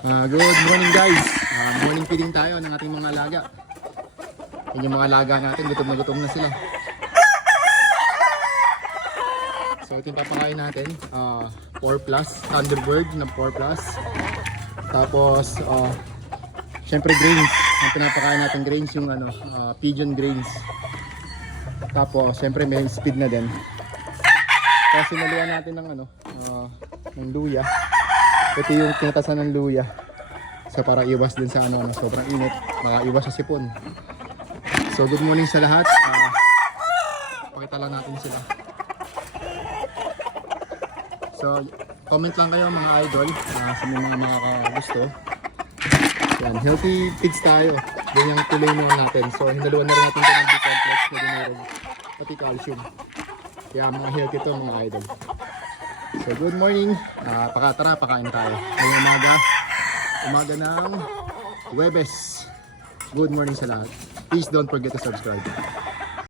Good morning guys. Morning feeding tayo ng ating mga alaga. Yan yung mga alaga natin, gutom na sila. So ito yung papakain natin, 4 plus, Thunderbird na 4 plus. Tapos, syempre grains. Ang pinapakain natin grains yung pigeon grains. Tapos, syempre may speed na din. Tapos sinaluan natin ng ng luya. Ito yung tinatasan ng luya. So para iwas din sa sobrang init, makaiwas sa sipon. So good morning sa lahat. Pakita lang natin sila. So comment lang kayo mga idol sa mga makakagusto. Yan, healthy feeds tayo. Yan yung tuloy mo natin. So hinaluan na rin natin ito ng B-complex na dinurog. Pati calcium. Kaya mga healthy ito mga idol. So good morning. Tara, pakain tayo. Ngayong umaga ng Huwebes. Good morning sa lahat. Please don't forget to subscribe.